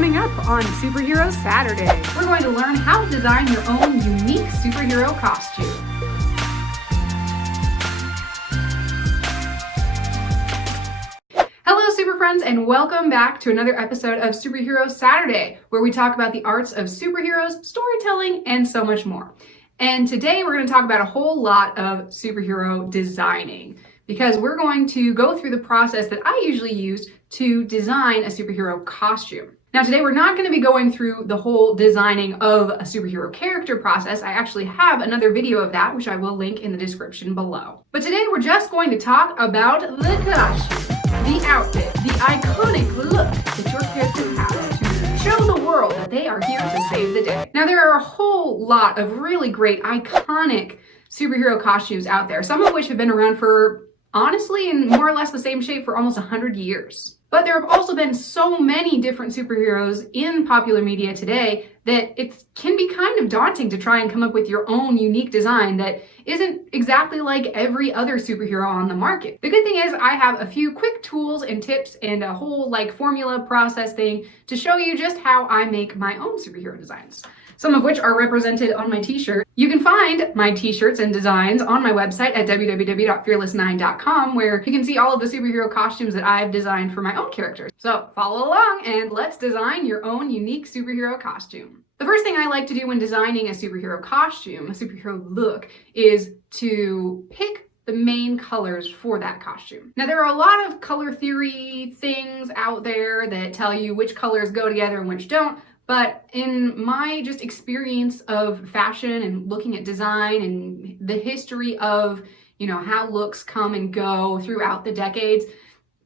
Coming up on Superhero Saturday, we're going to learn how to design your own unique superhero costume. Hello super friends, and welcome back to another episode of Superhero Saturday, where we talk about the arts of superheroes, storytelling, and so much more. And today we're going to talk about a whole lot of superhero designing, because we're going to go through the process that I usually use to design a superhero costume. Now today we're not going to be going through the whole designing of a superhero character process. I actually have another video of that, which I will link in the description below. But today we're just going to talk about the costume, the outfit, the iconic look that your character has to show the world that they are here to save the day. Now there are a whole lot of really great iconic superhero costumes out there, some of which have been around for honestly in more or less the same shape for almost 100 years. But there have also been so many different superheroes in popular media today that it can be kind of daunting to try and come up with your own unique design that isn't exactly like every other superhero on the market. The good thing is I have a few quick tools and tips and a whole formula process thing to show you just how I make my own superhero designs, some of which are represented on my t-shirt. You can find my t-shirts and designs on my website at www.fearless9.com, where you can see all of the superhero costumes that I've designed for my own characters. So follow along and let's design your own unique superhero costume. The first thing I like to do when designing a superhero costume, a superhero look, is to pick the main colors for that costume. Now there are a lot of color theory things out there that tell you which colors go together and which don't. But in my just experience of fashion and looking at design and the history of, how looks come and go throughout the decades,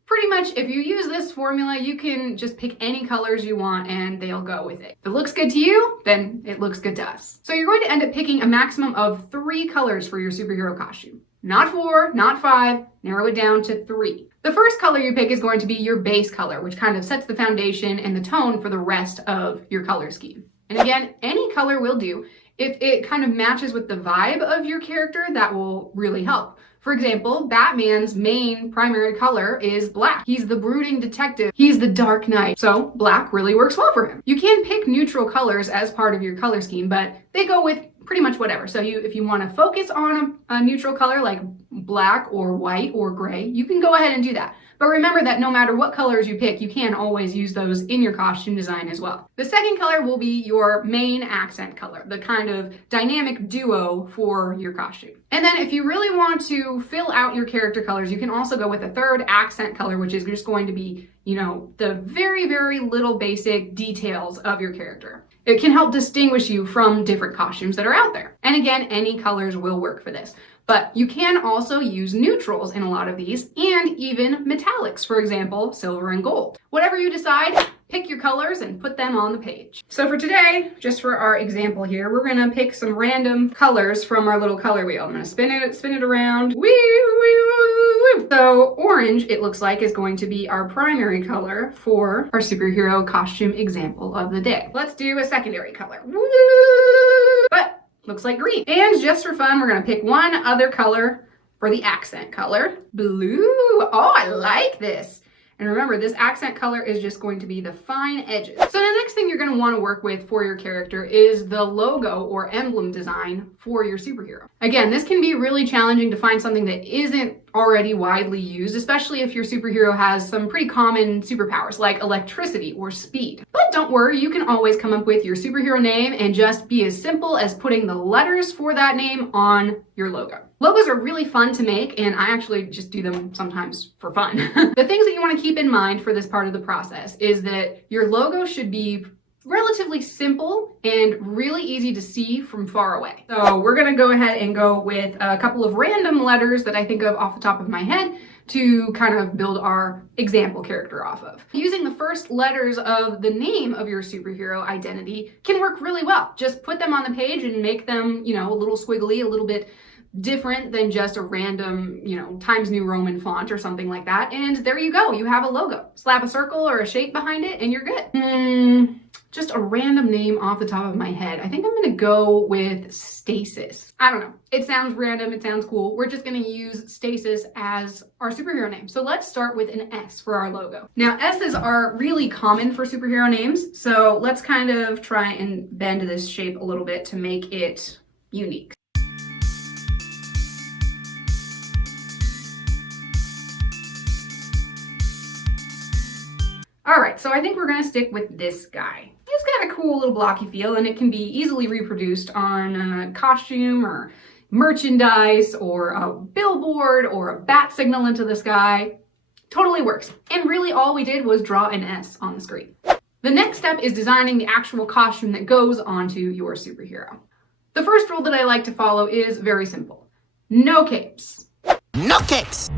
pretty much if you use this formula, you can just pick any colors you want and they'll go with it. If it looks good to you, then it looks good to us. So you're going to end up picking a maximum of 3 colors for your superhero costume. Not 4, not 5, narrow it down to 3. The first color you pick is going to be your base color, which kind of sets the foundation and the tone for the rest of your color scheme. And again, any color will do. If it kind of matches with the vibe of your character, that will really help. For example, Batman's main primary color is black. He's the brooding detective. He's the Dark Knight. So black really works well for him. You can pick neutral colors as part of your color scheme, but they go with pretty much whatever. So if you want to focus on a neutral color like black or white or gray, you can go ahead and do that. But remember that no matter what colors you pick, you can always use those in your costume design as well. The second color will be your main accent color, the kind of dynamic duo for your costume. And then if you really want to fill out your character colors, you can also go with a third accent color, which is just going to be, the very, very little basic details of your character. It can help distinguish you from different costumes that are out there. And again, any colors will work for this. But you can also use neutrals in a lot of these, and even metallics, for example, silver and gold. Whatever you decide, pick your colors and put them on the page. So for today, just for our example here, we're gonna pick some random colors from our little color wheel. I'm gonna spin it around. So orange, it looks like, is going to be our primary color for our superhero costume example of the day. Let's do a secondary color. But looks like green. And just for fun, we're gonna pick one other color for the accent color. Blue. Oh, I like this. And remember, this accent color is just going to be the fine edges. So the next thing you're going to want to work with for your character is the logo or emblem design for your superhero. Again, this can be really challenging to find something that isn't already widely used, especially if your superhero has some pretty common superpowers like electricity or speed. But don't worry, you can always come up with your superhero name and just be as simple as putting the letters for that name on your logo. Logos are really fun to make, and I actually just do them sometimes for fun. The things that you want to keep in mind for this part of the process is that your logo should be relatively simple and really easy to see from far away. So we're going to go ahead and go with a couple of random letters that I think of off the top of my head to kind of build our example character off of. Using the first letters of the name of your superhero identity can work really well. Just put them on the page and make them, a little squiggly, a little bit different than just a random, Times New Roman font or something like that. And there you go. You have a logo. Slap a circle or a shape behind it and you're good. just a random name off the top of my head. I think I'm gonna go with Stasis. I don't know. It sounds random, it sounds cool. We're just gonna use Stasis as our superhero name. So let's start with an S for our logo. Now, S's are really common for superhero names, so let's kind of try and bend this shape a little bit to make it unique. All right, so I think we're gonna stick with this guy. He's got a cool little blocky feel, and it can be easily reproduced on a costume or merchandise or a billboard or a bat signal into the sky. Totally works. And really all we did was draw an S on the screen. The next step is designing the actual costume that goes onto your superhero. The first rule that I like to follow is very simple. No capes. No capes!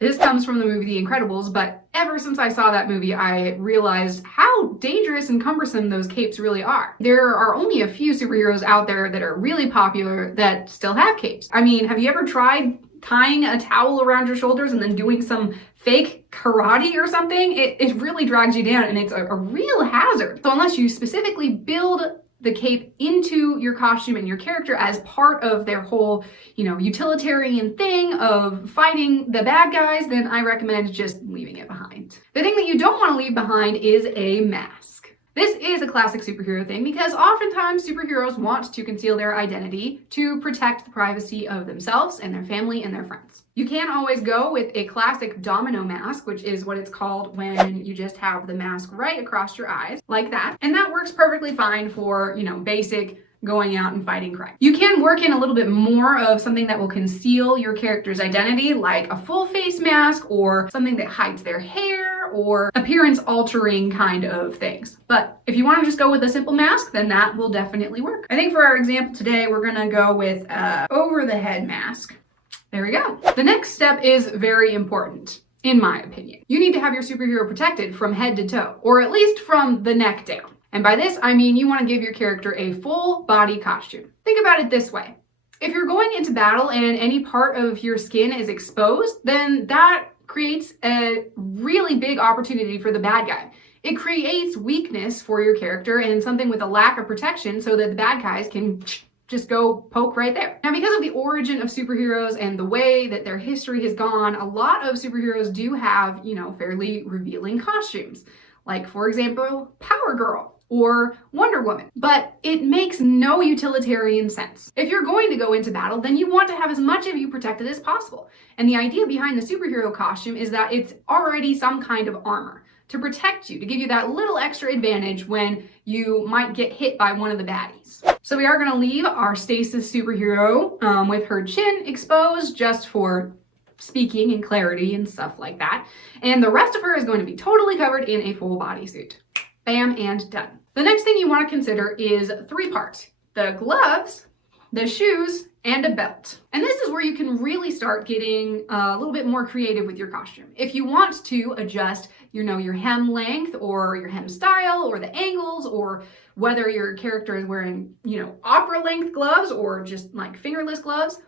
This comes from the movie The Incredibles, but ever since I saw that movie, I realized how dangerous and cumbersome those capes really are. There are only a few superheroes out there that are really popular that still have capes. I mean, have you ever tried tying a towel around your shoulders and then doing some fake karate or something? It really drags you down, and it's a real hazard. So unless you specifically build the cape into your costume and your character as part of their whole, utilitarian thing of fighting the bad guys, then I recommend just leaving it behind. The thing that you don't want to leave behind is a mask. This is a classic superhero thing because oftentimes superheroes want to conceal their identity to protect the privacy of themselves and their family and their friends. You can always go with a classic domino mask, which is what it's called when you just have the mask right across your eyes, like that. And that works perfectly fine for, basic going out and fighting crime. You can work in a little bit more of something that will conceal your character's identity, like a full face mask or something that hides their hair or appearance altering kind of things. But if you want to just go with a simple mask, then that will definitely work. I think for our example today, we're gonna go with over the head mask. There we go. The next step is very important, in my opinion. You need to have your superhero protected from head to toe, or at least from the neck down. And by this, I mean you want to give your character a full body costume. Think about it this way. If you're going into battle and any part of your skin is exposed, then that creates a really big opportunity for the bad guy. It creates weakness for your character and something with a lack of protection so that the bad guys can just go poke right there. Now, because of the origin of superheroes and the way that their history has gone, a lot of superheroes do have, fairly revealing costumes. Like, for example, Power Girl or Wonder Woman. But it makes no utilitarian sense. If you're going to go into battle, then you want to have as much of you protected as possible. And the idea behind the superhero costume is that it's already some kind of armor to protect you, to give you that little extra advantage when you might get hit by one of the baddies. So we are going to leave our Stasis superhero with her chin exposed just for speaking and clarity and stuff like that. And the rest of her is going to be totally covered in a full bodysuit. Bam, and done. The next thing you want to consider is 3 parts: the gloves, the shoes, and a belt. And this is where you can really start getting a little bit more creative with your costume. If you want to adjust, your hem length or your hem style or the angles, or whether your character is wearing, opera length gloves or just like fingerless gloves,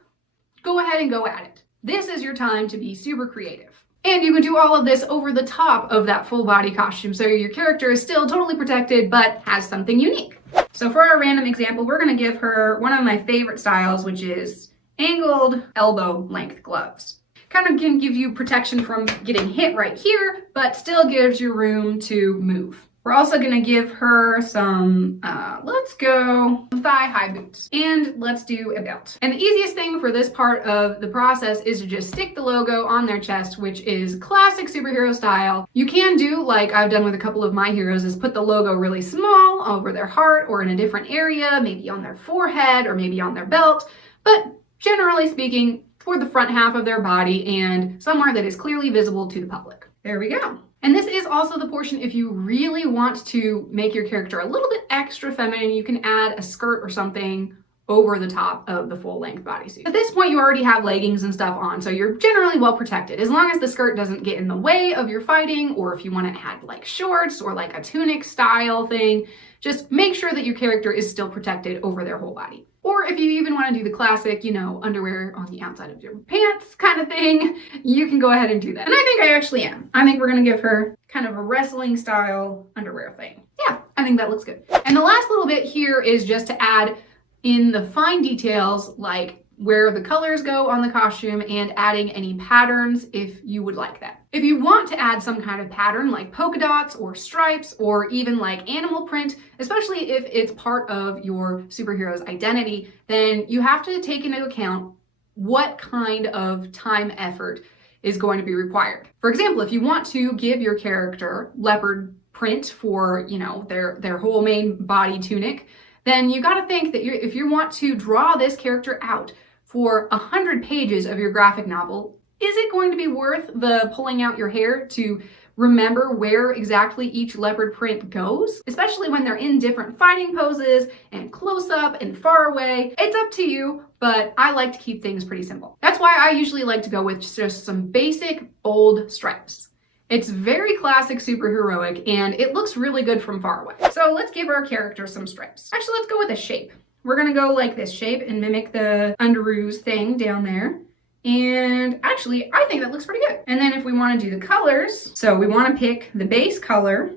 go ahead and go at it. This is your time to be super creative. And you can do all of this over the top of that full body costume, so your character is still totally protected, but has something unique. So for our random example, we're gonna give her one of my favorite styles, which is angled elbow length gloves. Kind of can give you protection from getting hit right here, but still gives you room to move. We're also gonna give her some, let's go thigh-high boots, and let's do a belt. And the easiest thing for this part of the process is to just stick the logo on their chest, which is classic superhero style. You can do, like I've done with a couple of my heroes, is put the logo really small over their heart or in a different area, maybe on their forehead or maybe on their belt, but generally speaking, toward the front half of their body and somewhere that is clearly visible to the public. There we go. And this is also the portion if you really want to make your character a little bit extra feminine, you can add a skirt or something over the top of the full length bodysuit. At this point, you already have leggings and stuff on, so you're generally well protected. As long as the skirt doesn't get in the way of your fighting, or if you want to add like shorts or like a tunic style thing, just make sure that your character is still protected over their whole body. Or if you even want to do the classic, underwear on the outside of your pants kind of thing, you can go ahead and do that. And I think I actually am. I think we're going to give her kind of a wrestling style underwear thing. Yeah, I think that looks good. And the last little bit here is just to add in the fine details, like where the colors go on the costume and adding any patterns if you would like that. If you want to add some kind of pattern like polka dots or stripes or even like animal print, especially if it's part of your superhero's identity, then you have to take into account what kind of time effort is going to be required. For example, if you want to give your character leopard print for, their whole main body tunic, then you got to think that if you want to draw this character out for 100 pages of your graphic novel, is it going to be worth the pulling out your hair to remember where exactly each leopard print goes? Especially when they're in different fighting poses and close up and far away. It's up to you, but I like to keep things pretty simple. That's why I usually like to go with just some basic bold stripes. It's very classic superheroic and it looks really good from far away. So let's give our character some stripes. Actually, let's go with a shape. We're gonna go like this shape and mimic the underoos thing down there. And actually, I think that looks pretty good. And then if we wanna do the colors, so we wanna pick the base color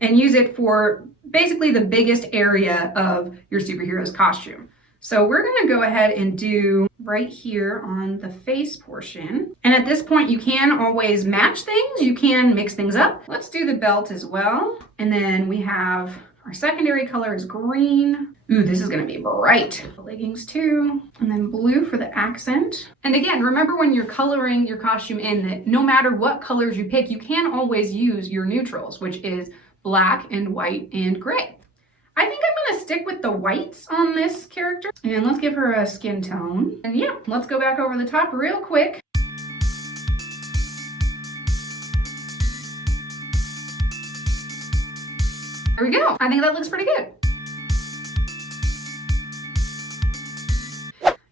and use it for basically the biggest area of your superhero's costume. So we're gonna go ahead and do right here on the face portion. And at this point, you can always match things. You can mix things up. Let's do the belt as well. And then we have our secondary color is green. Ooh, this is gonna be bright. The leggings too. And then blue for the accent. And again, remember when you're coloring your costume in that no matter what colors you pick, you can always use your neutrals, which is black and white and gray. I think I'm gonna stick with the whites on this character. And let's give her a skin tone. And yeah, let's go back over the top real quick. There we go. I think that looks pretty good.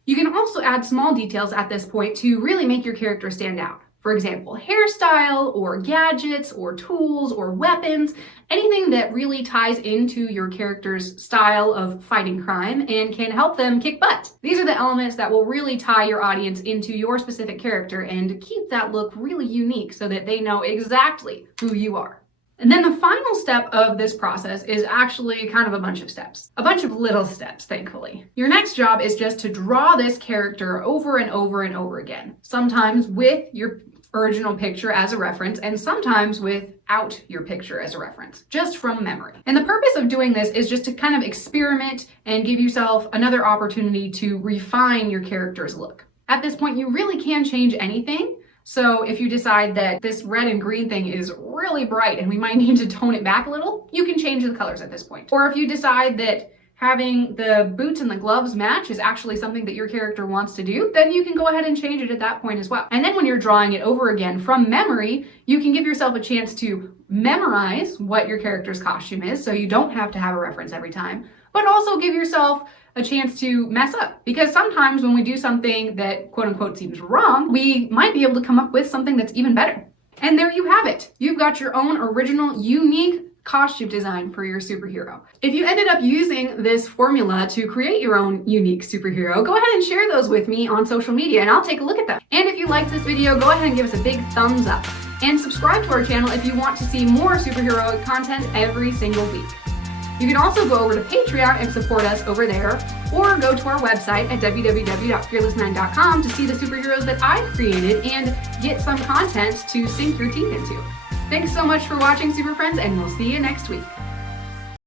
You can also add small details at this point to really make your character stand out. For example, hairstyle or gadgets or tools or weapons, anything that really ties into your character's style of fighting crime and can help them kick butt. These are the elements that will really tie your audience into your specific character and keep that look really unique so that they know exactly who you are. And then the final step of this process is actually kind of a bunch of steps. A bunch of little steps, thankfully. Your next job is just to draw this character over and over and over again. Sometimes with your original picture as a reference, and sometimes without your picture as a reference, just from memory. And the purpose of doing this is just to kind of experiment and give yourself another opportunity to refine your character's look. At this point, you really can change anything. So if you decide that this red and green thing is really bright and we might need to tone it back a little, you can change the colors at this point. Or if you decide that having the boots and the gloves match is actually something that your character wants to do, then you can go ahead and change it at that point as well. And then when you're drawing it over again from memory, you can give yourself a chance to memorize what your character's costume is, so you don't have to have a reference every time, but also give yourself a chance to mess up. Because sometimes when we do something that quote unquote seems wrong, we might be able to come up with something that's even better. And there you have it. You've got your own original, unique costume design for your superhero. If you ended up using this formula to create your own unique superhero, go ahead and share those with me on social media and I'll take a look at them. And if you liked this video, go ahead and give us a big thumbs up. And subscribe to our channel if you want to see more superhero content every single week. You can also go over to Patreon and support us over there, or go to our website at www.fearless9.com to see the superheroes that I've created and get some content to sink your teeth into. Thanks so much for watching, Super Friends, and we'll see you next week.